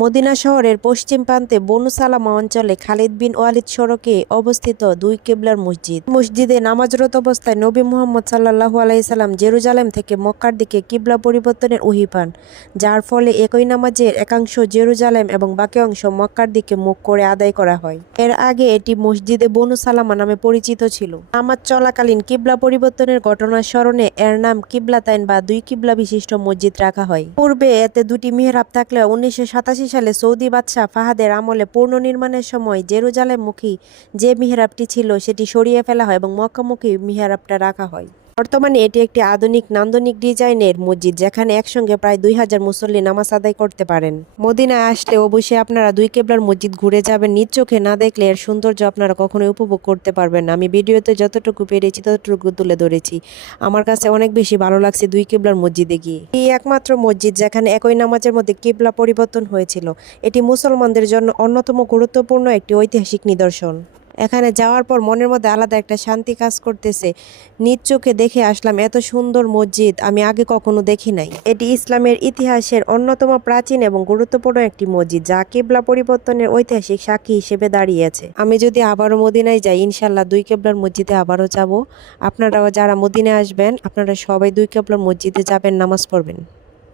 Medina শহরের পশ্চিম প্রান্তে বনু সালামা অঞ্চলে খালিদ বিন ওয়ালিদ সড়কে অবস্থিত দুই কিবলার মসজিদ। মসজিদে নামাজরত অবস্থায় নবী মুহাম্মদ সাল্লাল্লাহু আলাইহি সাল্লাম জেরুজালেম থেকে মক্কার দিকে কিবলা পরিবর্তনের ওহী পান, যার ফলে একই নামাজের একাংশ জেরুজালেম এবং বাকি অংশ মক্কার দিকে মুখ করে আদায় করা হয়। এর আগে এটি মসজিদে বনু সালামা নামে পরিচিত ছিল। নামাজ চলাকালীন কিবলা পরিবর্তনের ঘটনার স্মরণে এর নাম কিবলাতাইন বা দুই কিবলা বিশিষ্ট মসজিদ রাখা হয়। পূর্বে এতে দুটি মিহরাব থাকলেও 1987 সালে সৌদি বাদশাহ ফাহাদের আমলে পুনর্নির্মাণের সময় জেরুজালেমমুখী যে মিহরাবটি ছিল সেটি সরিয়ে ফেলা হয় এবং মক্কামুখী মিহরাবটা রাখা হয়। বর্তমানে এটি একটি আধুনিক নান্দনিক ডিজাইনের মসজিদ, যেখানে একসঙ্গে প্রায় 2000 মুসল্লি নামাজ আদায় করতে পারেন। মদিনায় আসলে অবশ্যই আপনারা দুই কেবলার মসজিদ ঘুরে যাবেন। নিজ চোখে না দেখলে এর সৌন্দর্য আপনারা কখনোই উপভোগ করতে পারবেন না। আমি ভিডিওতে যতটুকু পেরেছি ততটুকু তুলে ধরেছি। আমার কাছে অনেক বেশি ভালো লাগছে দুই কেবলার মসজিদে গিয়ে। এই একমাত্র মসজিদ যেখানে একই নামাজের মধ্যে কিবলা পরিবর্তন হয়েছিল। এটি মুসলমানদের জন্য অন্যতম গুরুত্বপূর্ণ একটি ঐতিহাসিক নিদর্শন। এখানে যাওয়ার পর মনের মধ্যে আলাদা একটা শান্তি কাজ করতেছে। নিজ চোখে দেখে আসলাম এত সুন্দর মসজিদ আমি আগে কখনো দেখি নাই। এটি ইসলামের ইতিহাসের অন্যতম প্রাচীন এবং গুরুত্বপূর্ণ একটি মসজিদ, যা কিবলা পরিবর্তনের ঐতিহাসিক সাক্ষী হিসেবে দাঁড়িয়েছে। আমি যদি আবারও মদিনায় যাই, ইনশাল্লাহ দুই কেবলার মসজিদে আবারও যাব। আপনারাও যারা মদিনায় আসবেন, আপনারা সবাই দুই কেবলার মসজিদে যাবেন, নামাজ পড়বেন।